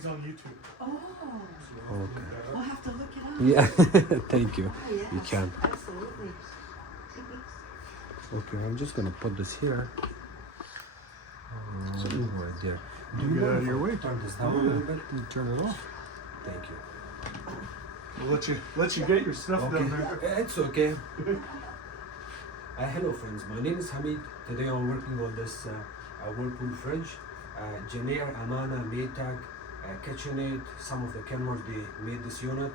He's on YouTube. Oh, Okay. I'll have to look it up. Yeah, thank you. Oh, yes, You can. absolutely. Okay, I'm just gonna put this here. Right there. Do you get out of your way? Turn this down a little bit. You turn it off. Thank you. We'll let you get your stuff Okay. down there. It's okay. Hello friends, my name is Hamid. Today I'm working on this whirlpool fridge. Janeer, Amana, Maytag, KitchenAid, some of the Kenworth, they made this unit.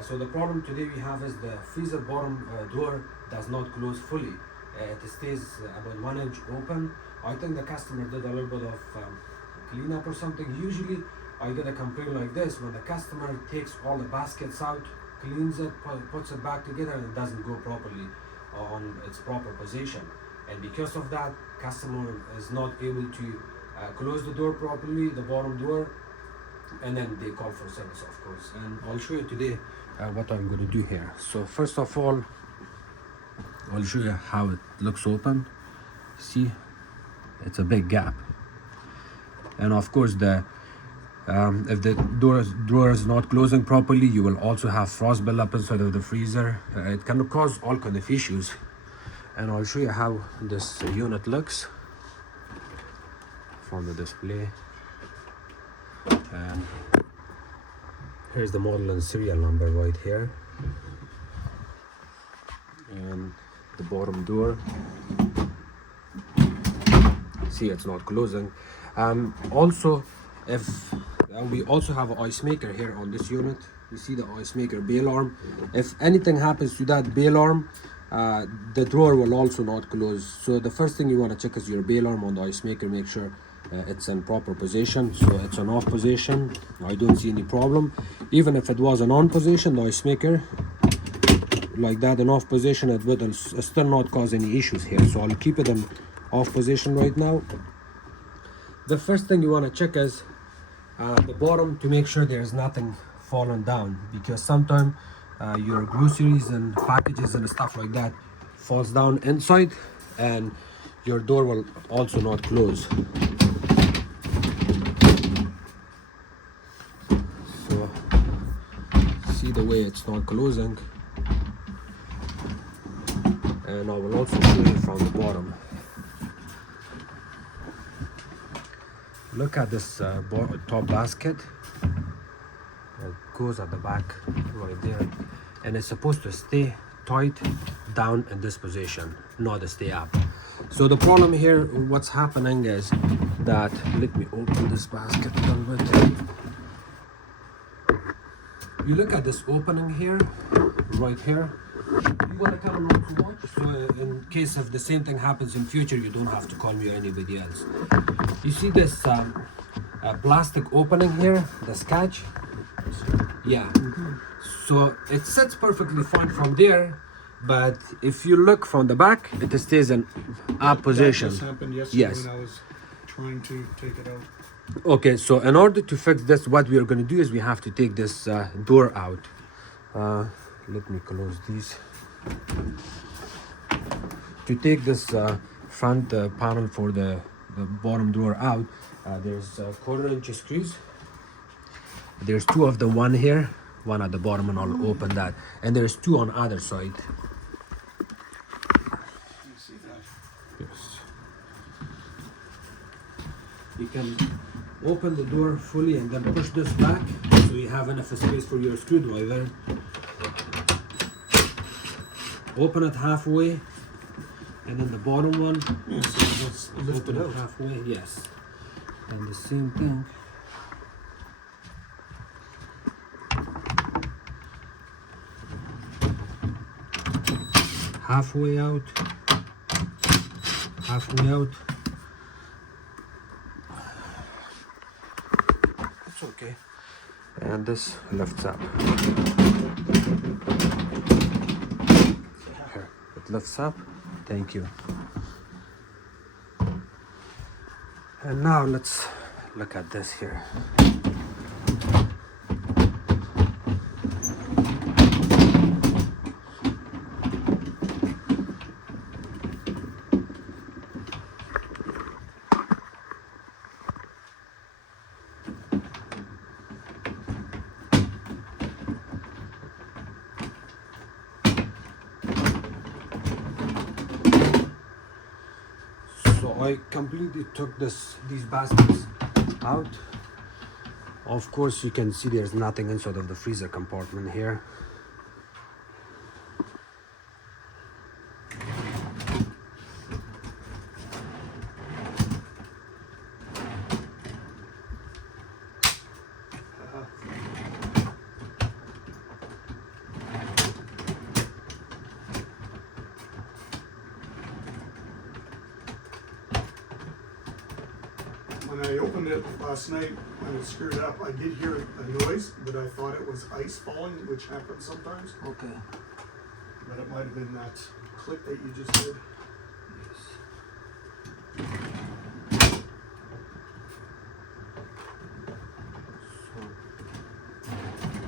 So the problem today we have is the freezer bottom door does not close fully. It stays about 1 inch open. I think the customer did a little bit of cleanup or something. Usually I get a complaint like this when the customer takes all the baskets out, cleans it, puts it back together, and it doesn't go properly on its proper position. And because of that, customer is not able to close the door properly, the bottom door, and then they call for service, of course. And I'll show you today what I'm going to do here. So first of all, I'll show you how it looks open. See, it's a big gap. And of course, the if the door is not closing properly, you will also have frost build up inside of the freezer. It can cause all kind of issues. And I'll show you how this unit looks from the display. And here's the model and serial number right here. And the bottom door. See, it's not closing. Also, if we also have an ice maker here on this unit. You see the ice maker bail arm. If anything happens to that bail arm, the drawer will also not close. So the first thing you want to check is your bail arm on the ice maker. Make sure it's in proper position. So it's an off position. I don't see any problem. Even if it was an on position, the ice maker like that in off position, it will still not cause any issues here. So I'll keep it in off position right now. The first thing you want to check is the bottom to make sure there's nothing falling down, because sometimes your groceries and packages and stuff like that falls down inside and your door will also not close. So see the way it's not closing, and I will also show you from the bottom. Look at this top basket. It goes at the back right there, and it's supposed to stay tight down in this position, not stay up. So the problem here, what's happening is that, let me open this basket a little bit. You look at this opening here, right here. You want to come not too much, so in case if the same thing happens in future, you don't have to call me or anybody else. You see this plastic opening here, the scotch? Yeah. So it sits perfectly fine from there, but if you look from the back, it stays in up position. That just happened yesterday. Yes. When I was trying to take it out. Okay, so in order to fix this, what we are going to do is we have to take this door out. Let me close these. To take this front panel for the bottom drawer out, there's 1/4" screws. There's 2 of them, one here, one at the bottom, and I'll open that. And there's 2 on other side. You see that? Yes. You can open the door fully and then push this back so you have enough space for your screwdriver. Open it halfway, and then the bottom one, Yeah, so let's lift open it it out. halfway, yes. And the same thing. Halfway out, halfway out. It's okay. And this lifts up. Here, it lifts up. Thank you. And now let's look at this here. I completely took these baskets out. Of course, you can see there's nothing inside of the freezer compartment here. When I opened it last night, when it screwed up, I did hear a noise, but I thought it was ice falling, which happens sometimes. Okay. But it might have been that click that you just did.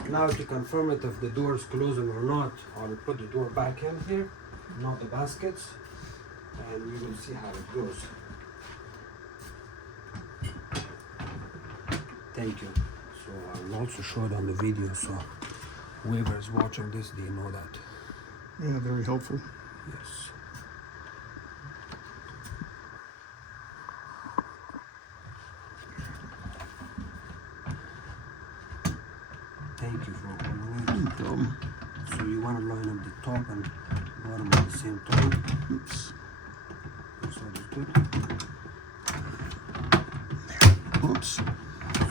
Now to confirm it if the door is closing or not, I'll put the door back in here, not the baskets, and we will see how it goes. Thank you. So I'll also show it on the video, so whoever is watching this, they know that. Yeah, very helpful. Yes. Thank you for holding No problem. it. So you want to line up the top and bottom at the same time. Oops. So that's good. Oops.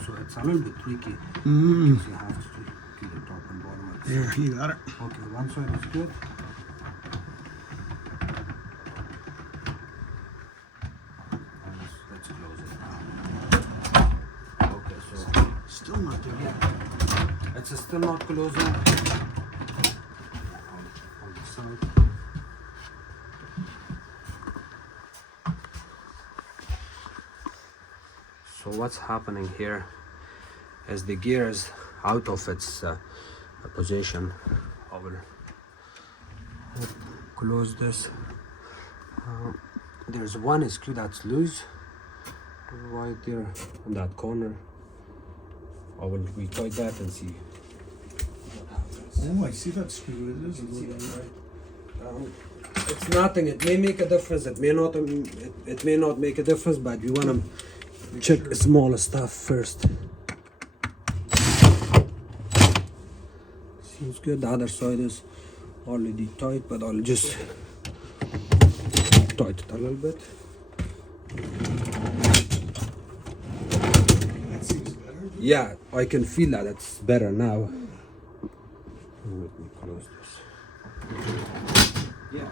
So it's a little bit tricky. Mm. Because you have to do the top and bottom at the There, same you got it. time. Okay, one side is good. And let's close it now. Okay, so Still not there yet. it's still not closing. On the side. So what's happening here is the gear is out of its position. I will close this. There's one screw that's loose right there in that corner. I will retighten that and see what happens. Oh, I see that screw. It is a See little that, bit. right? It's nothing. It may make a difference. It may not. It may not make a difference. But we want to check smaller stuff first. Seems good. The other side is already tight, but I'll just tighten it a little bit. That seems better. Yeah, I can feel that it's better now. Let me close this. Yeah,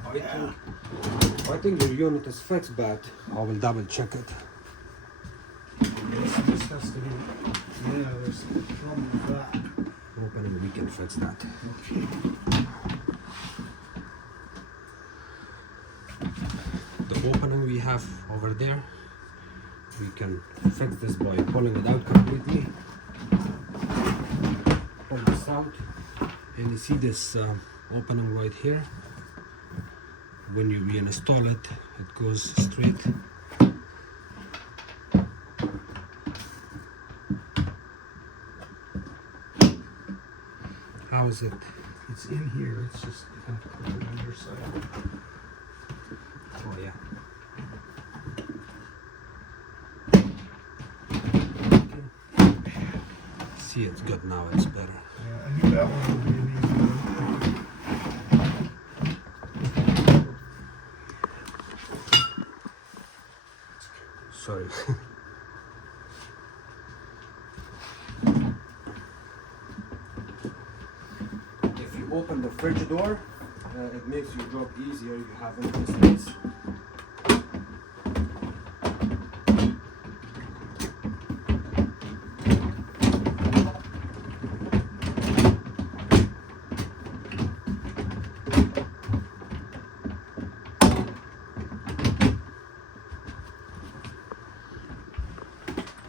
I think the unit is fixed, but I will double check it. This has to be. Yeah, there's a problem with that. Opening, we can fix that. Okay. The opening we have over there, we can fix this by pulling it out completely. Pull this out, and you see this opening right here. When you reinstall it, it goes straight. How is it? It's in here. It's just you have to put it on your side. Oh yeah. See, it's good now. It's better. Yeah, I knew that one would be an easy one. Sorry. If you open the fridge door, it makes your job easier. You have empty space.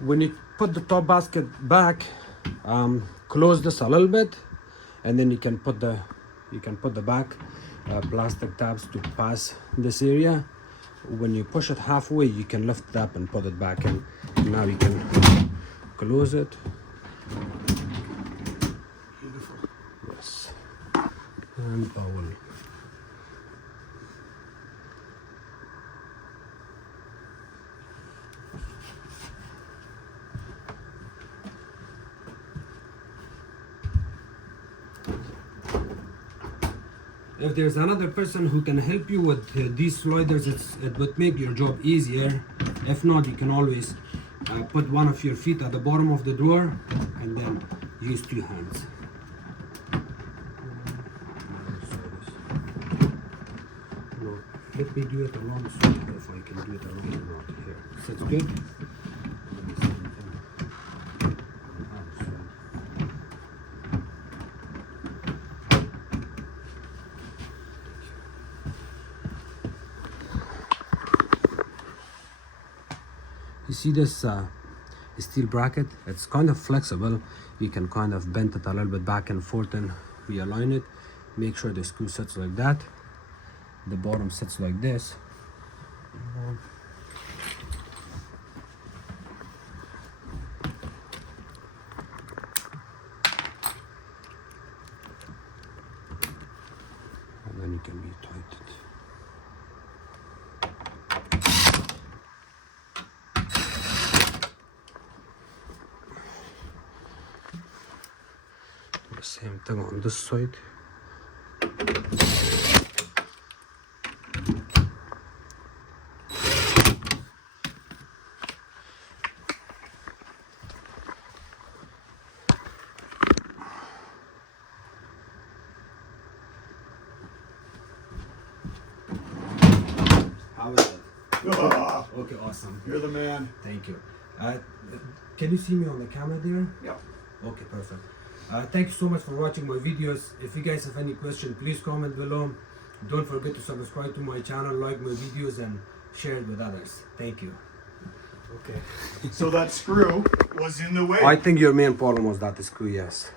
When you put the top basket back, close this a little bit, and then you can put the back plastic tabs to pass this area. When you push it halfway, you can lift it up and put it back in. Now you can close it. Beautiful. Yes, and I will. If there's another person who can help you with these sliders, it would make your job easier. If not, you can always put one of your feet at the bottom of the drawer and then use 2 hands. No, let me do it along so if I can do it along or not. Here, that's good. You see this steel bracket? It's kind of flexible. You can kind of bend it a little bit back and forth and realign it. Make sure the screw sits like that. The bottom sits like this. And then you can retighten it. Same thing on this side. How is it? Ah, Okay, awesome. you're the man. Thank you. Can you see me on the camera there? Yep. Okay, perfect. Thank you so much for watching my videos. If you guys have any question, please comment below. Don't forget to subscribe to my channel, like my videos, and share it with others. Thank you. Okay. So that screw was in the way. I think your main problem was that screw, yes.